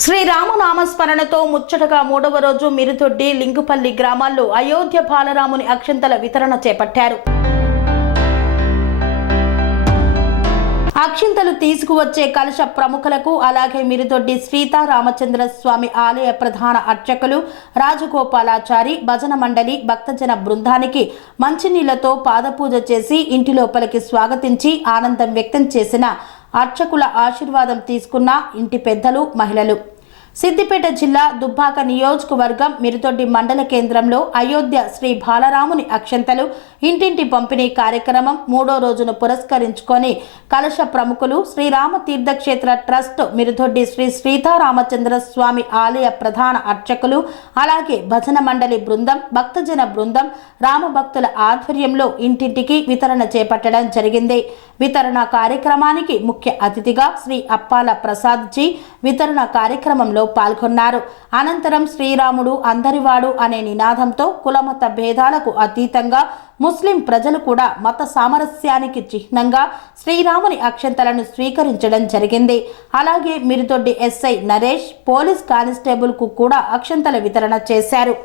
శ్రీరామనామస్మరణతో ముచ్చటగా మూడవ రోజు మిరుదొడ్డి లింగుపల్లి గ్రామాల్లో అయోధ్య బాలరాముని అక్షంతల వితరణ చేపట్టారు. అక్షింతలు తీసుకువచ్చే కలశ ప్రముఖులకు, అలాగే మిరుదొడ్డి సీతారామచంద్ర స్వామి ఆలయ ప్రధాన అర్చకులు రాజగోపాలాచారి, భజన మండలి, భక్తజన బృందానికి మంచినీళ్లతో పాదపూజ చేసి ఇంటి లోపలికి స్వాగతించి ఆనందం వ్యక్తం చేసిన అర్చకుల ఆశీర్వాదం తీసుకున్న ఇంటి పెద్దలు, మహిళలు. సిద్దిపేట జిల్లా దుబ్బాక నియోజకవర్గం మిరుదొడ్డి మండల కేంద్రంలో అయోధ్య శ్రీ బాలరాముని అక్షంతలు ఇంటింటి పంపిణీ కార్యక్రమం మూడో రోజును పురస్కరించుకొని కలశ ప్రముఖులు, శ్రీరామ తీర్థక్షేత్ర ట్రస్ట్, మిరుదొడ్డి శ్రీ సీతారామచంద్ర స్వామి ఆలయ ప్రధాన అర్చకులు, అలాగే భజన మండలి బృందం, భక్తజన బృందం, రామభక్తుల ఆధ్వర్యంలో ఇంటింటికి వితరణ చేపట్టడం జరిగింది. వితరణ కార్యక్రమానికి ముఖ్య అతిథిగా శ్రీ అప్పాల ప్రసాద్ జీ వితరణ కార్యక్రమంలో పాల్గొన్నారు. అనంతరం శ్రీరాముడు అందరివాడు అనే నినాదంతో కులమత భేదాలకు అతీతంగా ముస్లిం ప్రజలు కూడా మత సామరస్యానికి చిహ్నంగా శ్రీరాముని అక్షంతలను స్వీకరించడం జరిగింది. అలాగే Mirudoddi SI Naresh police constable కు కూడా అక్షంతల వితరణ చేశారు.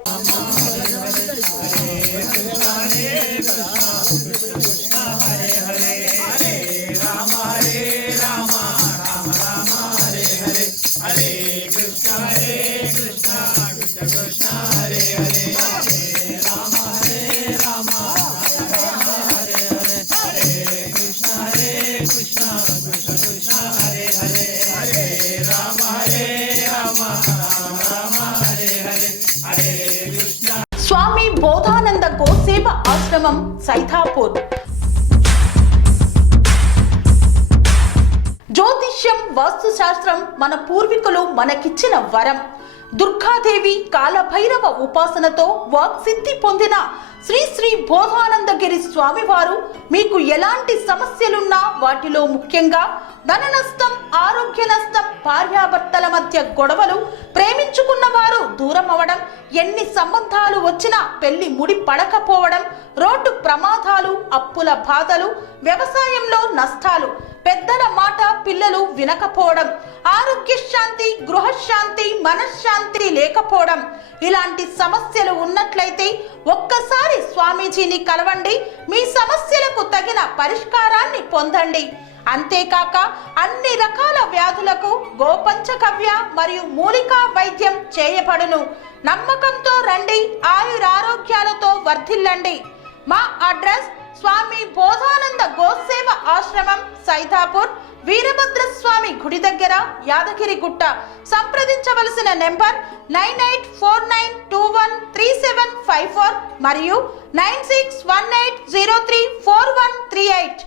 స్వామి బోధానంద గోసేవ ఆశ్రమం, సైథాపూర్. జ్యోతిష్యం, వాస్తుశాస్త్రం మన పూర్వీకులు మనకిచ్చిన వరం. దుర్గాదేవి, కాలభైరవ ఉపాసనతో వాక్సిద్ధి పొందిన శ్రీ శ్రీ బోధానందగిరి స్వామివారు మీకు ఎలాంటి సమస్యలున్నా, వాటిలో ముఖ్యంగా ధన నష్టం, ఆరోగ్య నష్టం, భార్యాభర్తల మధ్య గొడవలు, ప్రేమించుకున్న వారు దూరం అవడం, ఎన్ని సంబంధాలు వచ్చినా పెళ్లి ముడి పడకపోవడం, రోడ్డు ప్రమాదాలు, అప్పుల బాధలు, వ్యవసాయంలో నష్టాలు, పెద్దల మాట పిల్లలు వినకపోవడం, ఆరోగ్య శాంతి, గృహశాంతి, మనశ్శాంతి లేకపోవడం, ఇలాంటి సమస్యలు ఉన్నట్లయితే ఒక్కసారి స్వామీజీని కలవండి. మీ సమస్యలకు తగిన పరిష్కారాన్ని పొందండి. అంతేకాక అన్ని రకాల వ్యాధులకు గోపంచగవ్య మరియు మూలికా వైద్యం చేయబడును. నమ్మకంతో రండి, ఆయురారోగ్యాలతో వర్ధిల్లండి. మా అడ్రస్ స్వామి బోధానంద గోసేవ ఆశ్రమం, సైథాపూర్, వీరభద్రస్వామి గుడి దగ్గర, యాదగిరిగుట్ట. సంప్రదించవలసిన నెంబర్ 9849213754 మరియు 9618034138.